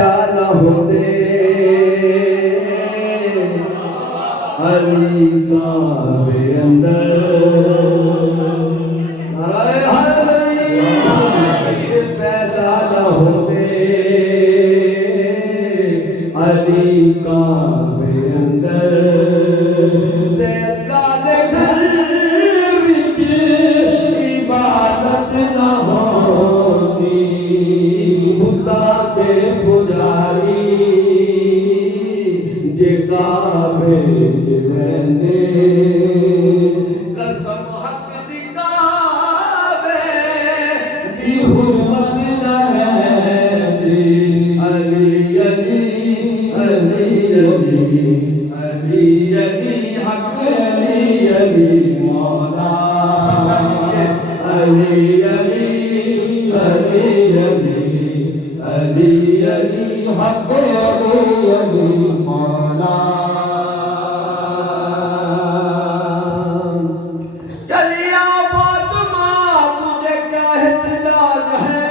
न होते अली काबे अंदर पैदा न होते अली काबे अंदर इबादत न होती खुदा के पुजारी जे काबे रहंदे कसम हक दी काबे दी हुर्मत न रहंदी अली अली अली अली अली अली हक अली अली मौला अली अली अली अली अली अली हक अली अली मौला चलिया फातिमा तुझे क्या एहतिजाज है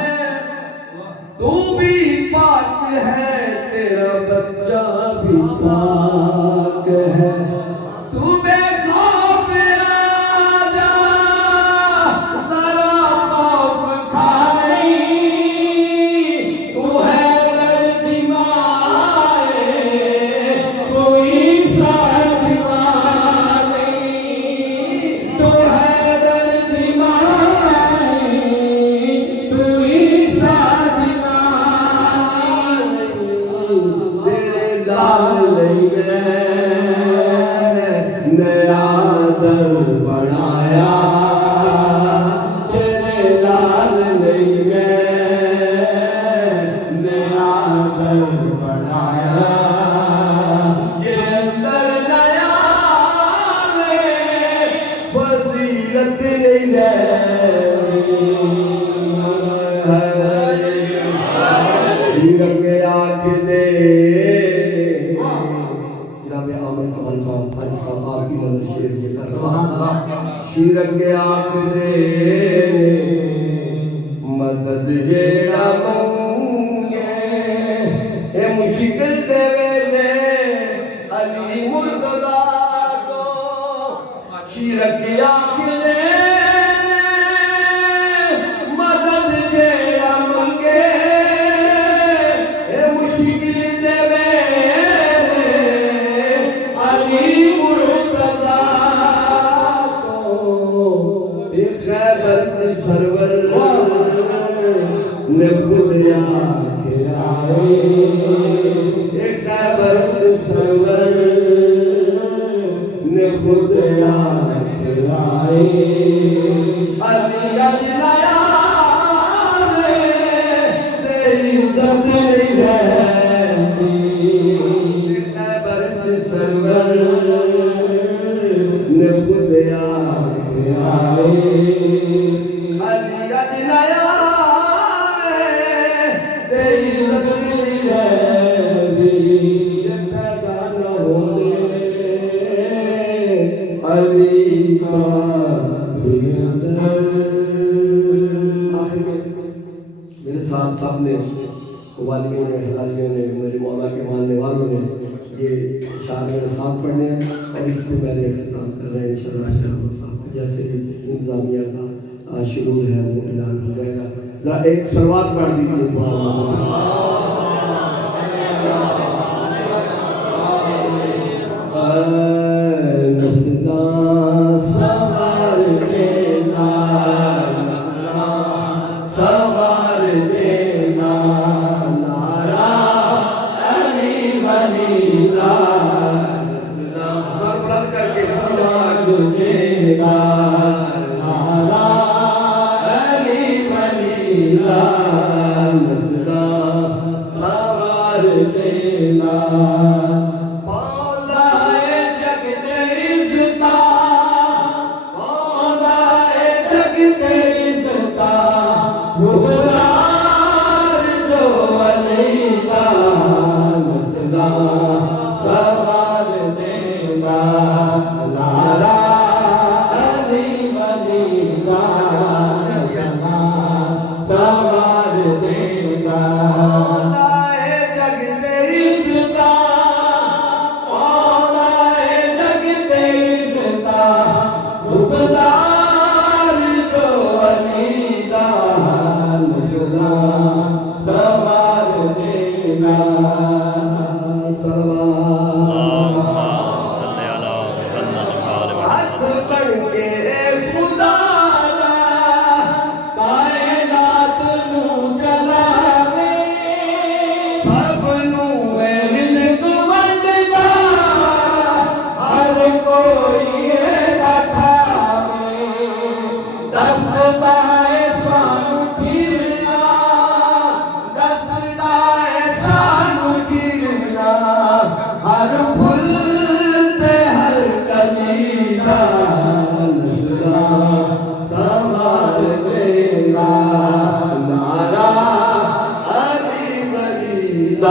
तू भी पाक है तेरा बच्चा भी पाक है तू बेखौफ राजा जरा खौफ खा नहीं तू है दर्द माए तू ईसा दीवाने तू है दर्द माए तू ईसा दीवाने तेरे लाल नया दर बनाया तेरे लाल नहीं मैं नया दर बनाया ये अंदर नया फजीलत नहीं रहे आँख दे जनाब आमिर खान साहब हाजी साहब आपकी मदद शेर के कर शीर के आँख दे मदद जेड़ा मंगे ए मुश्किल दे वेले अली मुर्तदा को शीर की आँख दे मदद जेड़ा मंगे ए मुश्किल दे वेले अली मुर्तदा को खैबर सरवर ने खुद आके आए खैबर सरवर ने खुद आके आए अली अली नया तेरी इज्जत नहीं रहती खैबर सरवर ने खुद आके आए अली अली नया तेरी इज्जत नहीं रहती पैदा न होते अली का मेरे साथ सामने वालियों ने हलालियों ने मेरे मौला के मानने वालों ने ये शार मेरे साथ पढ़ने और इसको पहले इख्तिताम कर रहे हैं इंशाअल्लाह जैसे इंतजामिया का शुरू है वो ऐलान हो जाएगा जरा एक सलवात पढ़ दीजिए सबनू रिज़्क़ वंडदा हर कोई ना खावे दसदा है सानू खीरना दसदा है सानू खीरना हर फुल ते हर कली दा नसला संभाल लेना नारा अजीब अजीब